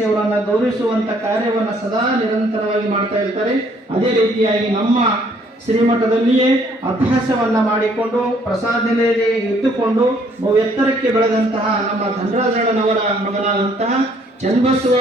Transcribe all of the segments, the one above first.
ಅವರನ್ನ ಗೌರವಿಸುವಂತ ಕಾರ್ಯವನ್ನ ಸದಾ ನಿರಂತರವಾಗಿ ಮಾಡ್ತಾ ಇರ್ತಾರೆ. ಅದೇ ರೀತಿಯಾಗಿ ನಮ್ಮ ಶ್ರೀಮಠದಲ್ಲಿಯೇ ಅಭ್ಯಾಸವನ್ನ ಮಾಡಿಕೊಂಡು ಪ್ರಸಾದ ನೆಲೆಯಲ್ಲಿ ಇದ್ದುಕೊಂಡು ಬಹು ಎತ್ತರಕ್ಕೆ ಬೆಳೆದಂತಹ ನಮ್ಮ ಧನರಾಜಣ್ಣನವರ ಮಗನಾದಂತಹ ಚನ್ನಬಸವ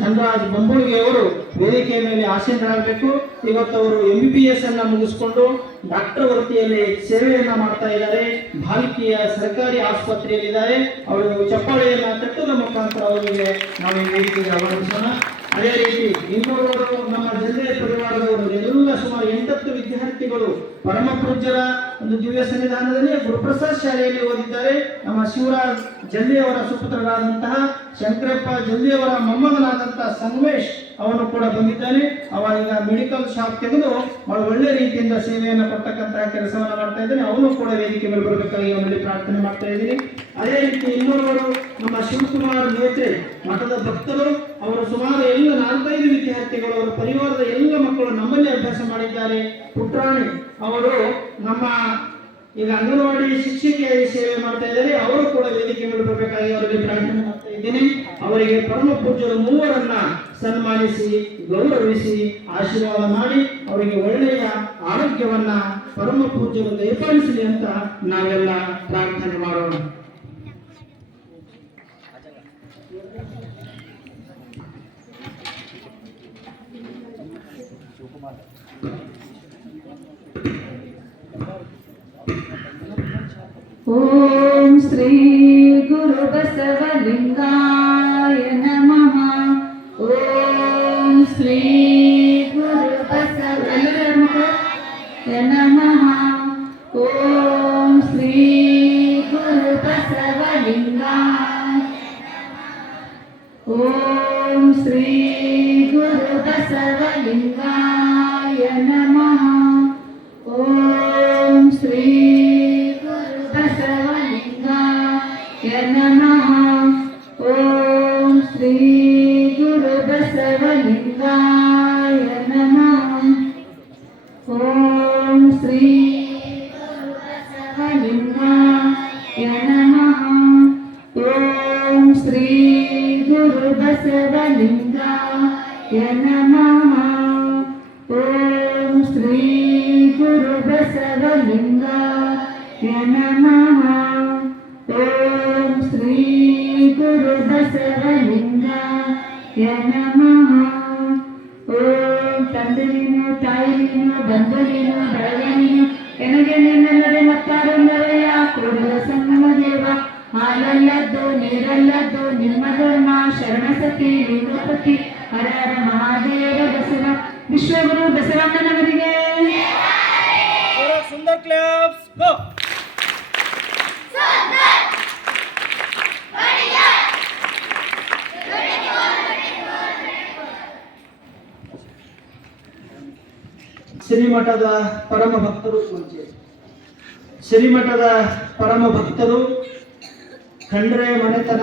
ಧನರಾಜ್ ಬೊಂಬುಳಿಗೆ ಅವರು ವೇದಿಕೆಯ ಮೇಲೆ ಆಸೀನರಾಗಬೇಕು. ಇವತ್ತು ಅವರು MBBS ಅನ್ನ ಮುಗಿಸಿಕೊಂಡು ಡಾಕ್ಟರ್ ವೃತ್ತಿಯಲ್ಲಿ ಸೇವೆಯನ್ನ ಮಾಡ್ತಾ ಇದ್ದಾರೆ. ಬಾಲ್ಕಿಯ ಸರ್ಕಾರಿ ಆಸ್ಪತ್ರೆಯಲ್ಲಿದ್ದಾರೆ. ಅವರು ಚಪ್ಪಾಳೆಯನ್ನ ತಟ್ಟುವ ಮುಖಾಂತರ ಅವರಿಗೆ ನಾವು ಈ ವೇದಿಕೆಗೆ ಆಹ್ವಾನಿಸೋಣ. ಅದೇ ರೀತಿ ಇನ್ನೂರು ನಮ್ಮ ಜಿಲ್ಲೆಯ ಪರಿವಾರದವರು ಎಲ್ಲ ಸುಮಾರು 8 ವಿದ್ಯಾರ್ಥಿಗಳು ಪರಮ ಪೂಜ್ಯರ ಒಂದು ದಿವ್ಯ ಸನ್ನಿಧಾನದಲ್ಲಿ ಗುರುಪ್ರಸಾದ್ ಶಾಲೆಯಲ್ಲಿ ಓದಿದ್ದಾರೆ. ನಮ್ಮ ಶಿವರಾಜ್ ಜಲ್ಲಿಯವರ ಸುಪುತ್ರರಾದಂತಹ ಶಂಕರಪ್ಪ ಜಲ್ಲಿಯವರ ಮೊಮ್ಮಗನಾದಂತಹ ಸಂಗಮೇಶ್ ಅವನು ಕೂಡ ಬಂದಿದ್ದಾನೆ. ಅವ ಈಗ ಮೆಡಿಕಲ್ ಶಾಪ್ ತೆಗೆದು ಬಹಳ ಒಳ್ಳೆ ರೀತಿಯಿಂದ ಸೇವೆಯನ್ನು ಕೊಡ್ತಕ್ಕಂತಹ ಕೆಲಸವನ್ನು ಮಾಡ್ತಾ ಇದ್ದಾನೆ. ಅವನು ಕೂಡ ವೇದಿಕೆ ಮೇಲೆ ಬರಬೇಕಾಗಿ ಅವನಲ್ಲಿ ಪ್ರಾರ್ಥನೆ ಮಾಡ್ತಾ ಇದ್ದೀನಿ. ಅದೇ ರೀತಿ ಇನ್ನೋರ್ವರು ನಮ್ಮ ಶಿವಕುಮಾರ್ ಮೇತ್ರೆ ಮಠದ ಭಕ್ತರು. ಅವರು ಸುಮಾರು 4-5 ವಿದ್ಯಾರ್ಥಿಗಳು ಅವರ ಪರಿವಾರದ ಎಲ್ಲ ಮಕ್ಕಳು ನಮ್ಮಲ್ಲಿ ಅಭ್ಯಾಸ ಮಾಡಿದ್ದಾರೆ. ಪುಟ್ರಾಣಿ ಅವರು ನಮ್ಮ ಈಗ ಅಂಗನವಾಡಿ ಶಿಕ್ಷಕಿಯಾಗಿ ಸೇವೆ ಮಾಡ್ತಾ ಇದ್ದಾರೆ. ಅವರು ಕೂಡ ವೇದಿಕೆ ಮೇಲೆ ಬರಬೇಕಾಗಿ ಅವರಿಗೆ ಪ್ರಾರ್ಥನೆ ಮಾಡ್ತಾ ಇದ್ದೀನಿ. ಅವರಿಗೆ ಪರಮ ಪೂಜ್ಯರು 3ರನ್ನ ಸನ್ಮಾನಿಸಿ ಗೌರವಿಸಿ ಆಶೀರ್ವಾದ ಮಾಡಿ ಅವರಿಗೆ ಒಳ್ಳೆಯ ಆರೋಗ್ಯವನ್ನ ಪರಮ ಪೂಜ್ಯರು ದಯಪಾಲಿಸಲಿ ಅಂತ ನಾವೆಲ್ಲ ಪ್ರಾರ್ಥನೆ ಮಾಡೋಣ. ಓಂ ಶ್ರೀ ಗುರು ಬಸವಲಿಂಗಾಯ ನಮಃ. ಓಂ ಶ್ರೀ ಗುರು ಬಸವಲಿಂಗಾಯ ನಮಃ. ಓಂ ಶ್ರೀ ಗುರು ಬಸವಲಿಂಗಾಯ. ಓಂ ಶ್ರೀ ಗುರು ಬಸವಲಿಂಗಾಯ ನಮಃ. ಓಂ ಶ್ರೀ ನಮಃ. ಓಂ ಶ್ರೀ ಗುರು ಬಸವಲಿಂಗಾಯ ನಮಃ. ಓಂ ಶ್ರೀ ಗುರು ಬಸವಲಿಂಗಾಯ ನಮಃ. ಓಂ ಶ್ರೀ ಗುರು ಬಸವಲಿಂಗಾಯ ನಮಃ. ಓಂ ಶ್ರೀ ಗುರು ಬಸವಲಿಂಗಾಯ ನಮಃ. ಓಂ ಶ್ರೀ ಗುರು ಬಸವಲಿಂಗಾಯ ನಮಃ. ಓಂ ತಂದೆ ನೀನು, ತಾಯಿ ನೀನು, ಬಂಧು ನೀನು, ಬಳಗ ನೀನು, ಎನಗೆ ನೀನಲ್ಲದೆ ಮತ್ತಾರಲ್ಲವಯ್ಯ. ಕೂಡಲ ಸಂಗಮ ದೇವ, ಹಾಲಲ್ಲದ್ದು ನೀರಲ್ಲದ್ದು ನಿಮ್ಮ ಧರ್ಮ. ಶರಣ ಸತಿ ಲಿಂಗಪತಿ ಹರ ಹರ ಮಹಾದೇವ ಬಸವ. ವಿಶ್ವಗುರು ಬಸವಣ್ಣನವರಿಗೆ ಸುಂದರ್ ಕ್ಲಾಪ್ಸ್ ಗೋ. ಶ್ರೀಮಠದ ಪರಮ ಭಕ್ತರು, ಶ್ರೀಮಠದ ಪರಮ ಭಕ್ತರು, ಖಂಡ್ರೆ ಮನೆತನ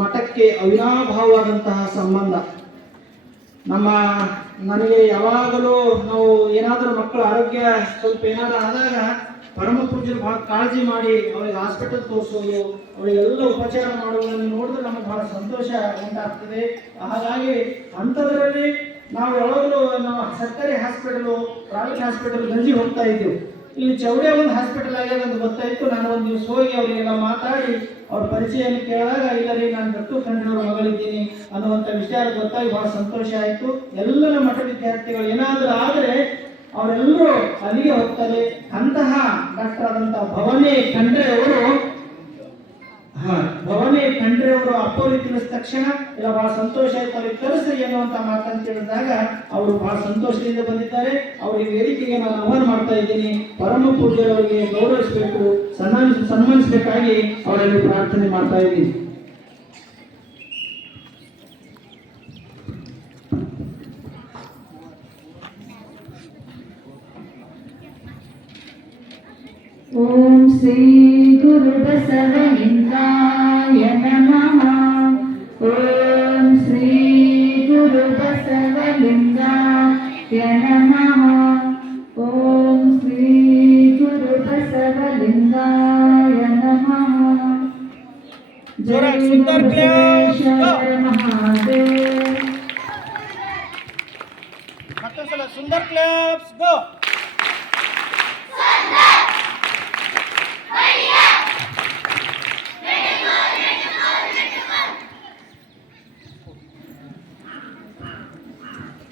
ಮಠಕ್ಕೆ ಅವಿನಾಭಾವವಾದಂತಹ ಸಂಬಂಧ. ನನಗೆ ಯಾವಾಗಲೂ ನಾವು ಏನಾದರೂ ಮಕ್ಕಳ ಆರೋಗ್ಯ ಸ್ವಲ್ಪ ಏನಾದರೂ ಆದಾಗ ಪರಮ ಪೂಜ್ಯರು ಬಹಳ ಕಾಳಜಿ ಮಾಡಿ ಅವರಿಗೆ ಹಾಸ್ಪಿಟಲ್ ತೋರಿಸೋದು, ಅವರಿಗೆಲ್ಲ ಉಪಚಾರ ಮಾಡುವುದನ್ನು ನೋಡಿದ್ರೆ ನಮಗೆ ಬಹಳ ಸಂತೋಷ ಉಂಟಾಗ್ತದೆ. ಹಾಗಾಗಿ ಅಂಥದ್ರಲ್ಲಿ ನಾವು ಯಾವಾಗಲೂ ನಾವು ಸರ್ಕಾರಿ ಹಾಸ್ಪಿಟಲು, ಪ್ರೈವೇಟ್ ಹಾಸ್ಪಿಟಲ್ ಗಂಜಿ ಹೋಗ್ತಾ ಇದ್ದೀವಿ. ಇಲ್ಲಿ ಚೌಡೆ ಒಂದು ಹಾಸ್ಪಿಟಲ್ ಆಗ್ಯದ ಅಂತ ಗೊತ್ತಾಯಿತು. ನಾನು ಒಂದು ದಿವಸ ಹೋಗಿ ಅವರಿಗೆಲ್ಲ ಮಾತಾಡಿ ಅವ್ರ ಪರಿಚಯವನ್ನು ಕೇಳಿದಾಗ ಇಲ್ಲ ರೀ ನಾನು ದತ್ತು ಖಂಡ್ರೆಯವರ ಮಗಳಿದ್ದೀನಿ ಅನ್ನುವಂಥ ವಿಚಾರ ಗೊತ್ತಾಗಿ ಬಹಳ ಸಂತೋಷ ಆಯಿತು. ಎಲ್ಲ ಮಠ ವಿದ್ಯಾರ್ಥಿಗಳು ಏನಾದರೂ ಆದರೆ ಅವರೆಲ್ಲರೂ ಅಲ್ಲಿಗೆ ಹೋಗ್ತಾರೆ. ಅಂತಹ ಡಾಕ್ಟರ್ ಆದಂತಹ ಭವಾನಿ ಖಂಡ್ರೆಯವರು ಅಪ್ಪವ್ರಿಗೆ ತಿಳಿಸಿದ ತಕ್ಷಣ ಇಲ್ಲ ಬಹಳ ಸಂತೋಷ ಆಯ್ತು, ಅವ್ರಿಗೆ ಕರೆಸ್ರಿ ಅನ್ನುವಂತ ಮಾತನ್ನು ಕೇಳಿದಾಗ ಅವರು ಬಹಳ ಸಂತೋಷದಿಂದ ಬಂದಿದ್ದಾರೆ. ಅವರಿಗೆ ವೇದಿಕೆಗೆ ನಾನು ಆಹ್ವಾನ ಮಾಡ್ತಾ ಇದ್ದೀನಿ. ಪರಮ ಪೂಜ್ಯರವರಿಗೆ ಗೌರವಿಸಬೇಕು, ಸನ್ಮಾನಿಸಬೇಕಾಗಿ ಅವರಲ್ಲಿ ಪ್ರಾರ್ಥನೆ ಮಾಡ್ತಾ ಇದ್ದೀನಿ. ಓಂ ಶ್ರೀ ಗುರು ಬಸವಲಿಂಗಾಯ ನಮಃ. ಓಂ ಶ್ರೀ ಗುರು ಬಸವಲಿಂಗಾಯ ನಮಃ. ಓಂ ಶ್ರೀ ಗುರು ಬಸವಲಿಂಗಾಯ ನಮಃ. ಜಯ ಬಸವೇಶ್ವರ ಮಹಾದೇವ. ಸುಂದರ್ ಕ್ಲಾಪ್ಸ್ ಗೋ.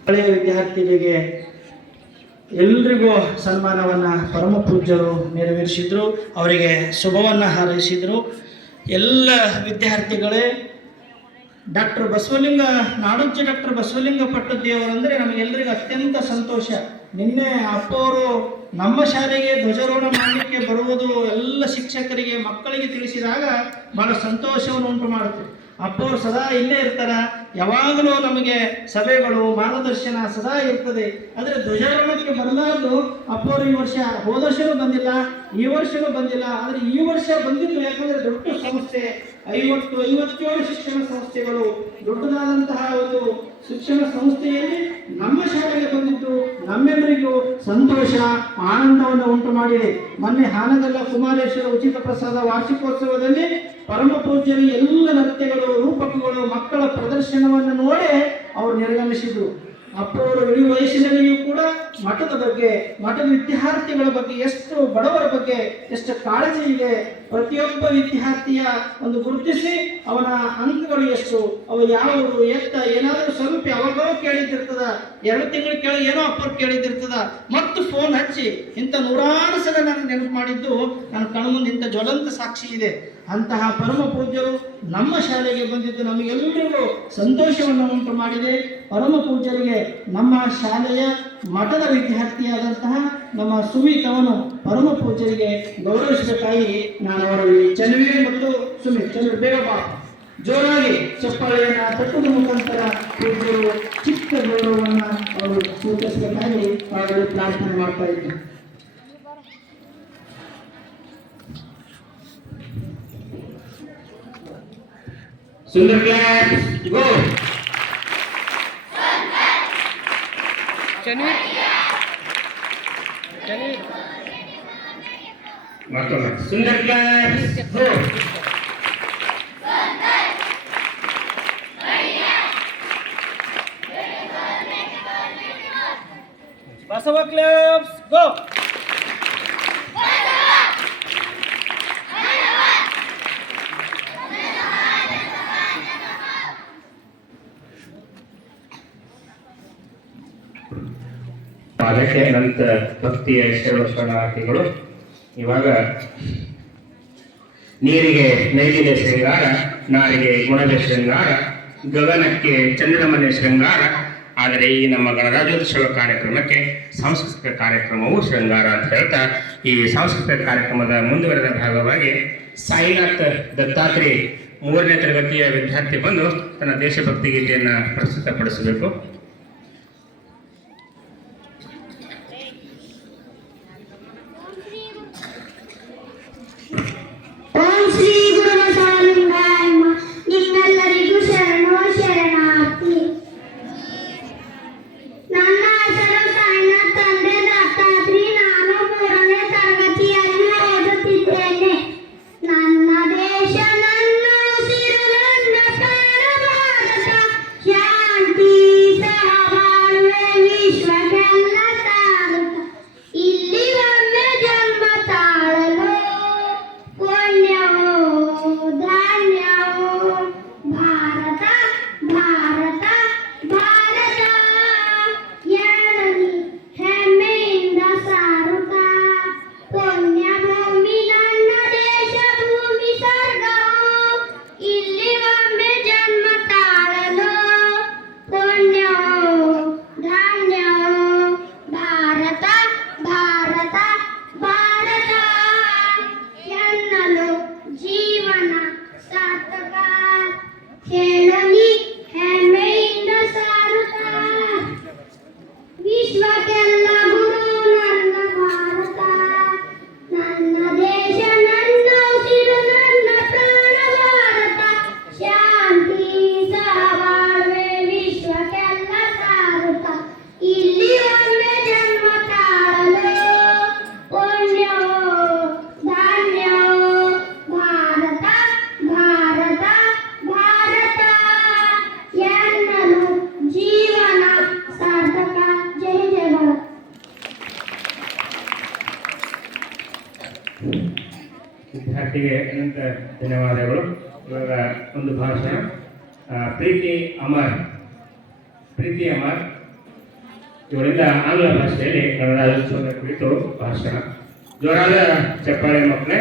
ಹಳೆಯ ವಿದ್ಯಾರ್ಥಿಗಳಿಗೆ ಎಲ್ರಿಗೂ ಸನ್ಮಾನವನ್ನು ಪರಮ ಪೂಜ್ಯರು ನೆರವೇರಿಸಿದ್ರು. ಅವರಿಗೆ ಶುಭವನ್ನು ಹಾರೈಸಿದರು. ಎಲ್ಲ ವಿದ್ಯಾರ್ಥಿಗಳೇ, ಡಾಕ್ಟರ್ ಬಸವಲಿಂಗ ನಾಡೋಜ ಡಾಕ್ಟರ್ ಬಸವಲಿಂಗ ಪಟ್ಟದೇವರಂದರೆ ನಮಗೆಲ್ಲರಿಗೂ ಅತ್ಯಂತ ಸಂತೋಷ. ನಿನ್ನೆ ಅಪ್ಪವರು ನಮ್ಮ ಶಾಲೆಗೆ ಧ್ವಜಾರೋಹಣ ಮಾಡಲಿಕ್ಕೆ ಬರುವುದು ಎಲ್ಲ ಶಿಕ್ಷಕರಿಗೆ ಮಕ್ಕಳಿಗೆ ತಿಳಿಸಿದಾಗ ಬಹಳ ಸಂತೋಷವನ್ನು ಉಂಟು ಮಾಡುತ್ತೆ. ಅಪ್ಪವರು ಸದಾ ಇಲ್ಲೇ ಇರ್ತಾರ, ಯಾವಾಗಲೂ ನಮಗೆ ಸಭೆಗಳು ಮಾರ್ಗದರ್ಶನ ಸದಾ ಇರ್ತದೆ. ಆದರೆ ಧ್ವಜಾರೋಹಣಕ್ಕೆ ಬರಲಾರ್ದು ಅಪ್ಪವರು ಈ ವರ್ಷ ಹೋದ ವರ್ಷವೂ ಬಂದಿಲ್ಲ, ಈ ವರ್ಷವೂ ಬಂದಿಲ್ಲ. ಆದರೆ ಈ ವರ್ಷ ಬಂದಿದ್ದು ಯಾಕಂದರೆ ದೊಡ್ಡ ಸಂಸ್ಥೆ, 57 ಶಿಕ್ಷಣ ಸಂಸ್ಥೆಗಳು, ದೊಡ್ಡದಾದಂತಹ ಒಂದು ಶಿಕ್ಷಣ ಸಂಸ್ಥೆಯಲ್ಲಿ ನಮ್ಮ ಶಾಲೆಗೆ ಬಂದಿದ್ದು ನಮ್ಮೆಲ್ಲರಿಗೂ ಸಂತೋಷ ಆನಂದವನ್ನು ಉಂಟು ಮಾಡಿದೆ. ಮೊನ್ನೆ ಹಾನಗಲ್ಲ ಕುಮಾರೇಶ್ವರ ಉಚಿತ ಪ್ರಸಾದ ವಾರ್ಷಿಕೋತ್ಸವದಲ್ಲಿ ಪರಮ ಪೂಜ್ಯರು ಎಲ್ಲ ನೃತ್ಯಗಳು, ರೂಪಕಗಳು, ಮಕ್ಕಳ ಪ್ರದರ್ಶನವನ್ನು ನೋಡಿ ಅವರು ನಿರ್ಗಮಿಸಿದ್ರು. ಅಪ್ಪವರು ಇಳಿ ವಯಸ್ಸಿನಲ್ಲಿಯೂ ಕೂಡ ಮಠದ ಬಗ್ಗೆ, ಮಠದ ವಿದ್ಯಾರ್ಥಿಗಳ ಬಗ್ಗೆ, ಎಷ್ಟು ಬಡವರ ಬಗ್ಗೆ ಎಷ್ಟು ಕಾಳಜಿ ಇದೆ. ಪ್ರತಿಯೊಬ್ಬ ವಿದ್ಯಾರ್ಥಿಯ ಒಂದು ಗುರುತಿಸಿ ಅವನ ಅಂಕಗಳು ಎಷ್ಟು, ಅವ ಯಾವುದು ಎತ್ತ, ಏನಾದರೂ ಸ್ವಲ್ಪ ಯಾವಾಗೋ ಕೇಳಿದ್ದಿರ್ತದ, 2 ತಿಂಗಳು ಕೇಳಿ ಏನೋ ಅಪ್ಪರು ಕೇಳಿದ್ದಿರ್ತದ, ಮತ್ತು ಫೋನ್ ಹಚ್ಚಿ ಇಂಥ 100 ಸಲ ನಾನು ನೆನಪು ಮಾಡಿದ್ದು ನನ್ನ ಕಣ್ಮುಂದೆ ಇಂಥ ಜ್ವಲಂತ ಸಾಕ್ಷಿ ಇದೆ. ಅಂತಹ ಪರಮ ಪೂಜ್ಯರು ನಮ್ಮ ಶಾಲೆಗೆ ಬಂದಿದ್ದು ನಮಗೆಲ್ಲರಿಗೂ ಸಂತೋಷವನ್ನು ಉಂಟು ಮಾಡಿದೆ. ಪರಮ ಪೂಜ್ಯರಿಗೆ ನಮ್ಮ ಶಾಲೆಯ ಮಠದ ವಿದ್ಯಾರ್ಥಿಯಾದಂತಹ ನಮ್ಮ ಸುಮಿತವನು ಪರಮ ಪೂಜ್ಯರಿಗೆ ಗೌರವಿಸಬೇಕಾಗಿ ನಾನು ಅವರಲ್ಲಿ ಚನ್ನವೀರ ಮತ್ತು ಸುಮಿತ್ ಚಂದ್ರ ಬೇಗ ಬಾ ಜೋರಾಗಿ ಚಪ್ಪಾಳೆಯನ್ನು ತಟ್ಟುವ ಮುಖಾಂತರ ಪೂಜ್ಯರು ಚಿಕ್ಕ ಗೌರವವನ್ನು ಅವರು ಸೂಚಿಸಬೇಕಾಗಿ ಅವರಲ್ಲಿ ಪ್ರಾರ್ಥನೆ ಮಾಡ್ತಾ ಇದ್ದಾರೆ. ಸುಂದರ್ ಕ್ಲಾಪ್ಸ್ ಗೋ. ಮತ್ತೊಮ್ಮೆ ಸುಂದರ್ ಕ್ಲಾಪ್ಸ್ ಗೋ. ಬಸವ ಕ್ಲಾಪ್ಸ್ ಗೋ. ಅದಕ್ಕೆ ಅನಂತ ಭಕ್ತಿಯ ಶರಣಾರ್ಥಿಗಳು. ಇವಾಗ ನೀರಿಗೆ ನೈದಿಲೆ ಶೃಂಗಾರ, ನಾರಿಗೆ ಗುಣದ ಶೃಂಗಾರ, ಗಗನಕ್ಕೆ ಚಂದ್ರಮನೆ ಶೃಂಗಾರ. ಆದರೆ ಈ ನಮ್ಮ ಗಣರಾಜ್ಯೋತ್ಸವ ಕಾರ್ಯಕ್ರಮಕ್ಕೆ ಸಾಂಸ್ಕೃತಿಕ ಕಾರ್ಯಕ್ರಮವು ಶೃಂಗಾರ ಅಂತ ಹೇಳ್ತಾ, ಈ ಸಾಂಸ್ಕೃತಿಕ ಕಾರ್ಯಕ್ರಮದ ಮುಂದುವರೆದ ಭಾಗವಾಗಿ ಸಾಯಿನಾಥ್ ದತ್ತಾತ್ರಿ 3ನೇ ತರಗತಿಯ ವಿದ್ಯಾರ್ಥಿ ಬಂದು ತನ್ನ ದೇಶಭಕ್ತಿ ಗೀತೆಯನ್ನು ಪ್ರಸ್ತುತಪಡಿಸಬೇಕು. ನಿಮ್ಮೆಲ್ಲರಿಗೂ ಶರಣೋ ಶರಣಾರ್ಥಿ. ನನ್ನ ಹೆಸರು ಸಾಯಿನಾಥ್ ತಂದೆ ದತ್ತಾತ್ರಿ. ನಾನು 3ನೇ ತರಗತಿಯಲ್ಲಿ ಓದುತ್ತಿದ್ದೇನೆ. ನನ್ನ ದೇಶ, ನನ್ನ ಉಸಿರು, ನನ್ನ ಪ್ರಾಣ ಭಾರತ. ಶಾಂತಿ ವಿದ್ಯಾರ್ಥಿಗೆ ಅನಂತ ಧನ್ಯವಾದಗಳು. ಇವಾಗ ಒಂದು ಭಾಷಣ ಪ್ರೀತಿ ಅಮರ್ ಇವರಿಂದ ಆಂಗ್ಲ ಭಾಷೆಯಲ್ಲಿ ಗಣರಾಜ್ಯೋತ್ಸವದ ಕುರಿತು ಭಾಷಣ. ಜೋರಾದ ಚಪ್ಪಾಳೆ ಮಕ್ಕಳೇ.